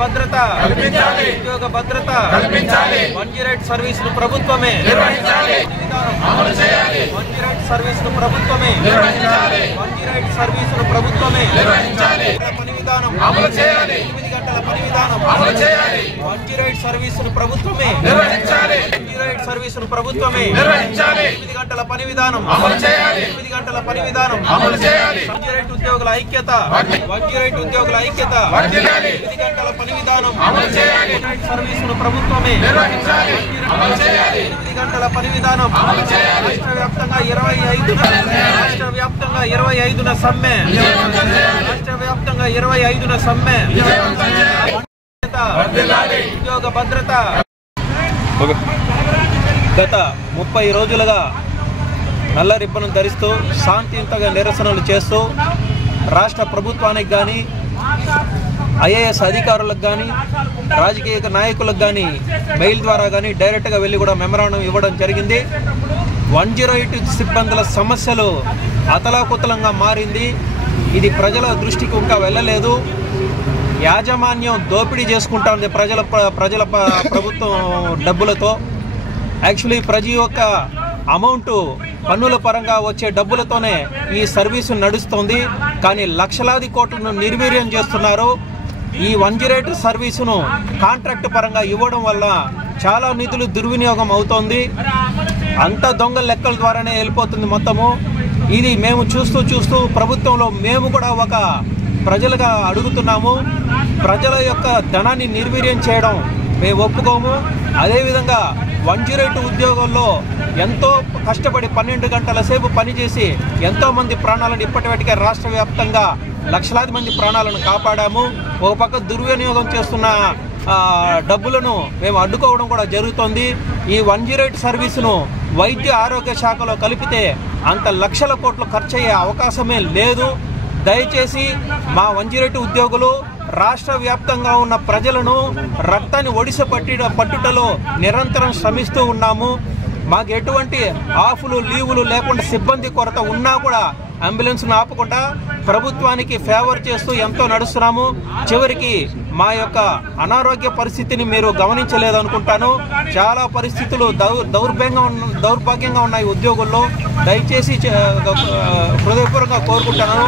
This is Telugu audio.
భద్రత కల్పించాలి, ఉద్యోగ భద్రత కల్పించాలి, 108 సర్వీసులు ప్రభుత్వమే నిర్వహించాలి, అమలు చేయాలి, 108 సర్వీసులు ప్రభుత్వమే నిర్వహించాలి, 108 సర్వీసులు ప్రభుత్వమే నిర్వహించాలి, పని విధానం అమలు చేయాలి, 8 గంటల పని విధానం అమలు చేయాలి, 108 సర్వీసులు ప్రభుత్వమే నిర్వహించాలి, 108 సర్వీసులు ప్రభుత్వమే నిర్వహించాలి, 8 గంటల పని విధానం అమలు చేయాలి, 8 గంటల పని విధానం అమలు చేయాలి, 108 ఉద్యోగుల ఐక్యత 108 ఉద్యోగుల ఐక్యత 8 గంటల పని విధానం అమలు చేయాలి, సర్వీసులు ప్రభుత్వమే నిర్వహించాలి, అమలు చేయాలి, 8 గంటల పని విధానం అమలు చేయాలి, రాష్ట్ర వ్యాప్తంగా 25న సమ్మె రాష్ట్ర వ్యాప్తంగా 25న సమ్మె ఉద్యోగ భద్రత. గత 30 రోజులుగా నల్ల రిబ్బను ధరిస్తూ శాంతియుతంగా నిరసనలు చేస్తూ రాష్ట్ర ప్రభుత్వానికి కానీ ఐఏఎస్ అధికారులకు కానీ రాజకీయ నాయకులకు కానీ మెయిల్ ద్వారా కానీ డైరెక్ట్గా వెళ్ళి కూడా మెమరాండం ఇవ్వడం జరిగింది. 108 సిబ్బందుల సమస్యలు అతలాకుతలంగా మారింది. ఇది ప్రజల దృష్టికి ఇంకా వెళ్ళలేదు. యాజమాన్యం దోపిడీ చేసుకుంటా ఉంది ప్రజల ప్రభుత్వం డబ్బులతో. యాక్చువల్లీ ప్రతి ఒక్క అమౌంట్ పన్నుల పరంగా వచ్చే డబ్బులతోనే ఈ సర్వీసు నడుస్తుంది. కానీ లక్షలాది కోట్లను నిర్వీర్యం చేస్తున్నారు. ఈ 108 సర్వీసును కాంట్రాక్ట్ పరంగా ఇవ్వడం వల్ల చాలా నిధులు దుర్వినియోగం అవుతోంది. అంత దొంగ లెక్కల ద్వారానే వెళ్ళిపోతుంది మొత్తము. ఇది మేము చూస్తూ ప్రభుత్వంలో మేము కూడా ఒక ప్రజలుగా అడుగుతున్నాము. ప్రజల యొక్క ధనాన్ని నిర్వీర్యం చేయడం మేము ఒప్పుకోము. అదేవిధంగా 108 ఉద్యోగంలో ఎంతో కష్టపడి 12 గంటల సేపు పనిచేసి ఎంతోమంది ప్రాణాలను ఇప్పటివరకే రాష్ట్ర వ్యాప్తంగా లక్షలాది మంది ప్రాణాలను కాపాడాము. ఒక పక్క దుర్వినియోగం చేస్తున్న డబ్బులను మేము అడ్డుకోవడం కూడా జరుగుతోంది. ఈ 108 సర్వీసును వైద్య ఆరోగ్య శాఖలో కలిపితే అంత లక్షల కోట్లు ఖర్చు అయ్యే అవకాశమే లేదు. దయచేసి మా 108 ఉద్యోగులు రాష్ట్ర వ్యాప్తంగా ఉన్న ప్రజలను రక్తాన్ని ఒడిసి పట్టుటలో నిరంతరం శ్రమిస్తూ ఉన్నాము. మాకు ఎటువంటి ఆఫ్లు లీవులు లేకుండా సిబ్బంది కొరత ఉన్నా కూడా అంబులెన్స్ను ఆపకుండా ప్రభుత్వానికి ఫేవర్ చేస్తూ ఎంతో నడుస్తున్నాము. చివరికి మా యొక్క అనారోగ్య పరిస్థితిని మీరు గమనించలేదనుకుంటాను. చాలా పరిస్థితులు దౌర్భాగ్యంగా ఉన్నాయి ఉద్యోగుల్లో. దయచేసి హృదయపూర్వకంగా కోరుకుంటాను.